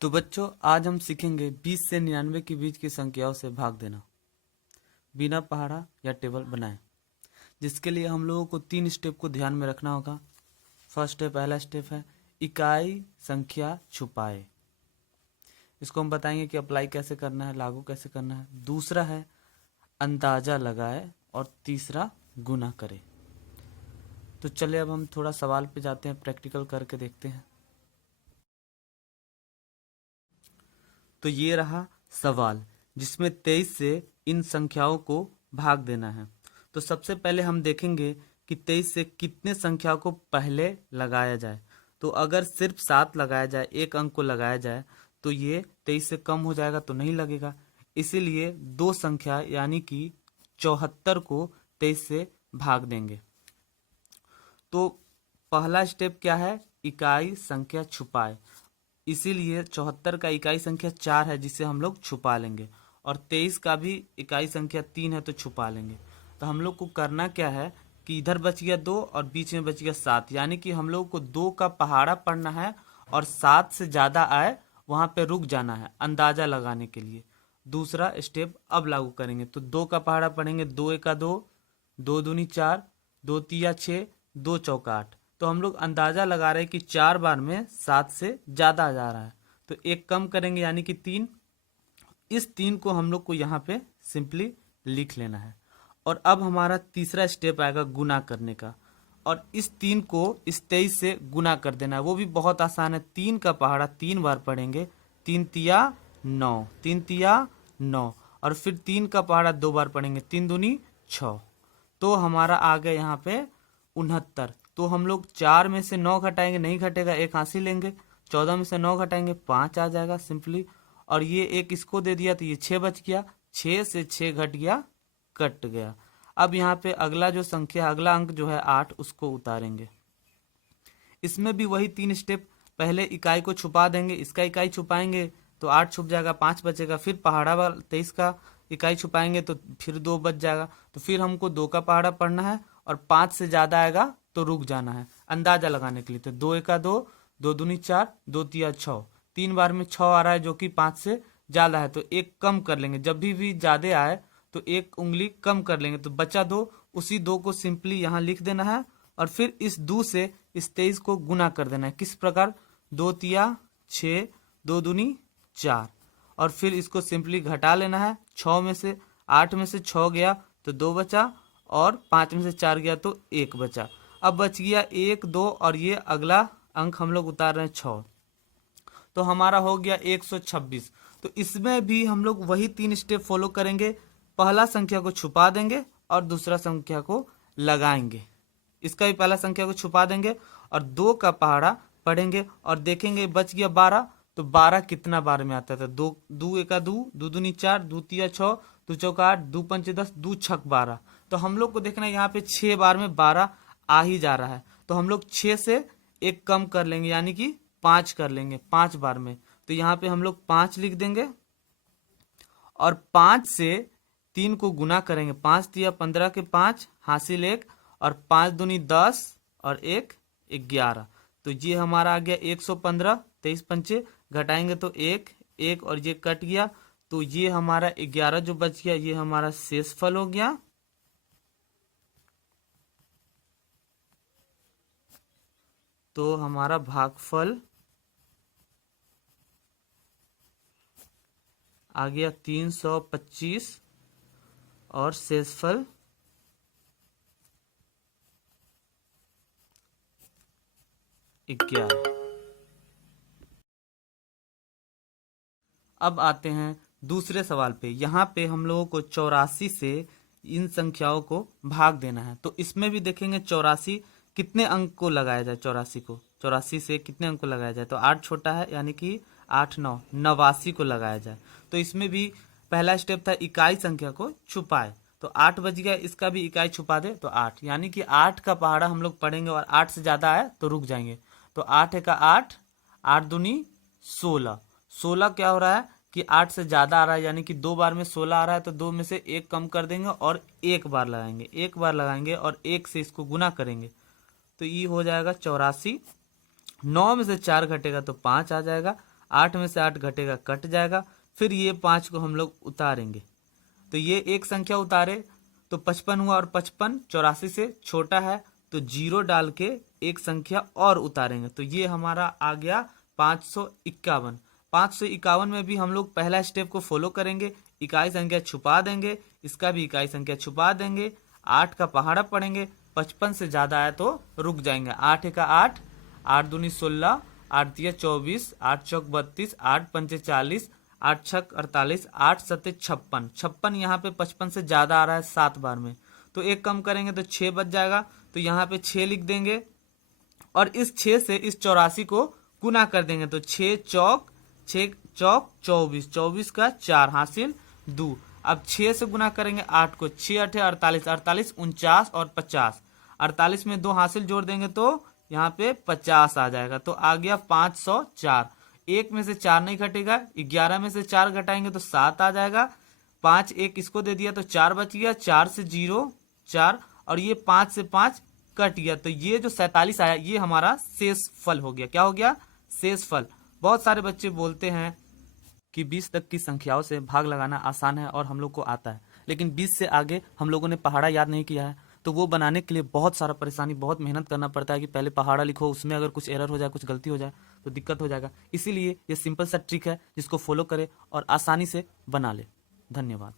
तो बच्चों आज हम सीखेंगे 20 से 99 के बीच की संख्याओं से भाग देना बिना पहाड़ा या टेबल बनाए। जिसके लिए हम लोगों को 3 स्टेप को ध्यान में रखना होगा। फर्स्ट स्टेप, पहला स्टेप है इकाई संख्या छुपाए। इसको हम बताएंगे कि अप्लाई कैसे करना है, लागू कैसे करना है। दूसरा है अंदाजा लगाए और तीसरा गुना करे। तो चलिए अब हम थोड़ा सवाल पे जाते हैं, प्रैक्टिकल करके देखते हैं। तो ये रहा सवाल जिसमें 23 से इन संख्याओं को भाग देना है। तो सबसे पहले हम देखेंगे कि 23 से कितने संख्या को पहले लगाया जाए। तो अगर सिर्फ 7 लगाया जाए, एक अंक को लगाया जाए, तो ये 23 से कम हो जाएगा, तो नहीं लगेगा। इसीलिए दो संख्या यानी कि 74 को 23 से भाग देंगे। तो पहला स्टेप क्या है? इकाई संख्या छुपाए। इसीलिए 74 का इकाई संख्या 4 है जिसे हम लोग छुपा लेंगे, और 23 का भी इकाई संख्या 3 है तो छुपा लेंगे। तो हम लोग को करना क्या है कि इधर बच गया 2 और बीच में बच गया 7, यानी कि हम लोग को 2 का पहाड़ा पढ़ना है और 7 से ज्यादा आए वहां पे रुक जाना है अंदाजा लगाने के लिए। दूसरा स्टेप अब लागू करेंगे। तो 2 का पहाड़ा पढ़ेंगे, 2 एका 2, 2 दूनी 4, 2 तिया 6, 2 चौका 8। तो हम लोग अंदाजा लगा रहे हैं कि 4 बार में 7 से ज्यादा आ जा रहा है, तो एक कम करेंगे यानी कि 3। इस 3 को हम लोग को यहाँ पे सिंपली लिख लेना है। और अब हमारा तीसरा स्टेप आएगा गुना करने का, और इस 3 को इस 23 से गुना कर देना है। वो भी बहुत आसान है। 3 का पहाड़ा 3 बार पढ़ेंगे, 3 तिया 9, 3 तिया 9, और फिर 3 का पहाड़ा 2 बार पढ़ेंगे, 3 दूनी 6। तो हमारा आ गया यहाँ पे 69। तो हम लोग 4 में से 9 घटाएंगे, नहीं घटेगा, एक हासिल लेंगे। 14 में से 9 घटाएंगे, 5 आ जाएगा सिंपली। और ये एक इसको दे दिया तो ये 6 बच गया, 6 से 6 घट गया, कट गया। अब यहाँ पे अगला जो संख्या, अगला अंक जो है 8, उसको उतारेंगे। इसमें भी वही 3 स्टेप, पहले इकाई को छुपा देंगे, इसका इकाई छुपाएंगे तो 8 छुप जाएगा, 5 बचेगा। फिर पहाड़ा वाला 23 का इकाई छुपाएंगे तो फिर 2 बच जाएगा। तो फिर हमको 2 का पहाड़ा पढ़ना है और 5 से ज्यादा आएगा तो रुक जाना है अंदाजा लगाने के लिए। तो 2 एका 2, 2 दूनी 4, 2 तिया 6, 3 बार में 6 आ रहा है जो कि 5 से ज्यादा है, तो एक कम कर लेंगे। जब भी ज्यादा आए तो एक उंगली कम कर लेंगे, तो बचा 2। उसी 2 को सिंपली यहाँ लिख देना है और फिर इस 2 से इस 23 को गुना कर देना है। किस प्रकार? 2 तिया 6, 2 दूनी 4, और फिर इसको सिंपली घटा लेना है। 6 में से 8 में से 6 गया तो 2 बचा, और 5 में से 4 गया तो 1 बचा। अब बच गया 1, 2, और ये अगला अंक हम लोग उतार रहे हैं 6। तो हमारा हो गया 126। तो इसमें भी हम लोग वही 3 स्टेप फॉलो करेंगे। पहला संख्या को छुपा देंगे और दूसरा संख्या को लगाएंगे। इसका भी पहला संख्या को छुपा देंगे और 2 का पहाड़ा पढ़ेंगे और देखेंगे बच गया 12। तो 12 कितना बार में आता था? 2, 2 एका 2, 2 दूनी 4, 2 तिया 6, 2 चौका 8, 2 पंचे 10, 2 छक 12। तो हम लोग को देखना है यहाँ पे 6 बार में 12 आ ही जा रहा है, तो हम लोग 6 से एक कम कर लेंगे यानी कि 5 कर लेंगे 5 बार में। तो यहाँ पे हम लोग 5 लिख देंगे और 5 से 3 को गुना करेंगे। 5 तिया 15 के 5 हासिल 1, और 5 दूनी 10 और 1 11। तो ये हमारा आ गया 115। 23 पंचे घटाएंगे तो 1 1, और ये कट गया, तो ये हमारा 11 जो बच गया ये हमारा शेषफल हो गया। तो हमारा भागफल आ गया 325 और शेषफल 11। अब आते हैं दूसरे सवाल पे। यहाँ पे हम लोगों को 84 से इन संख्याओं को भाग देना है। तो इसमें भी देखेंगे 84 कितने अंक को लगाया जाए। 84 से कितने अंक को लगाया जाए? तो 8 छोटा है यानी कि 8 9 89 को लगाया जाए। तो इसमें भी पहला स्टेप था इकाई संख्या को छुपाए। तो 8 बच गया, इसका भी इकाई छुपा दे तो 8, यानी कि 8 का पहाड़ा हम लोग पढ़ेंगे और 8 से ज्यादा आए तो रुक जाएंगे। तो 8 का 8, 8 दूनी 16। 16 क्या हो रहा है कि 8 से ज्यादा आ रहा है, यानी कि 2 बार में 16 आ रहा है, तो 2 में से 1 कम कर देंगे और 1 बार लगाएंगे। 1 बार लगाएंगे और 1 से इसको गुना करेंगे तो ये हो जाएगा 84। 9 में से 4 घटेगा तो 5 आ जाएगा। 8 में से 8 घटेगा, कट जाएगा। फिर ये 5 को हम लोग उतारेंगे, तो ये एक संख्या उतारे तो 55 हुआ, और 55 84 से छोटा है, तो 0 डाल के एक संख्या और उतारेंगे, तो ये हमारा आ गया 551। 551 में भी हम लोग पहला स्टेप को फॉलो करेंगे, इकाई संख्या छुपा देंगे, इसका भी इकाई संख्या छुपा देंगे, 8 का पहाड़ा पढ़ेंगे, 55 से ज्यादा आए तो रुक जाएंगे। 8 का 8, 8 दूनी 16, 8 तिया 24, 8 चौक 32, 8 पंचे 40, 8 छक 48, 8 सत्ते 56। 56 यहाँ पे 55 से ज्यादा आ रहा है 7 बार में, तो एक कम करेंगे तो 6 बच जाएगा, तो यहाँ पे 6 लिख देंगे, और इस 6 से इस 84 को गुना कर देंगे, तो 6 चौक 24, 24 का 4 हासिल 2। अब 6 से गुना करेंगे 8 को, 6 8 48, 48 49 और 50, 48 में 2 हासिल जोड़ देंगे तो यहाँ पे 50 आ जाएगा, तो आ गया 504। एक में से 4 नहीं घटेगा, 11 में से 4 घटाएंगे तो 7 आ जाएगा, 5 एक इसको दे दिया तो 4 बच गया, 4 से 0 4, और ये 5 से 5 कट गया, तो ये जो 47 आया ये हमारा शेष फल हो गया। क्या हो गया? शेष फल। बहुत सारे बच्चे बोलते हैं कि 20 तक की संख्याओं से भाग लगाना आसान है और हम लोग को आता है, लेकिन 20 से आगे हम लोगों ने पहाड़ा याद नहीं किया है, तो वो बनाने के लिए बहुत सारा परेशानी, बहुत मेहनत करना पड़ता है कि पहले पहाड़ा लिखो, उसमें अगर कुछ एरर हो जाए, कुछ गलती हो जाए तो दिक्कत हो जाएगा। इसीलिए ये सिंपल सा ट्रिक है जिसको फॉलो करे और आसानी से बना ले। धन्यवाद।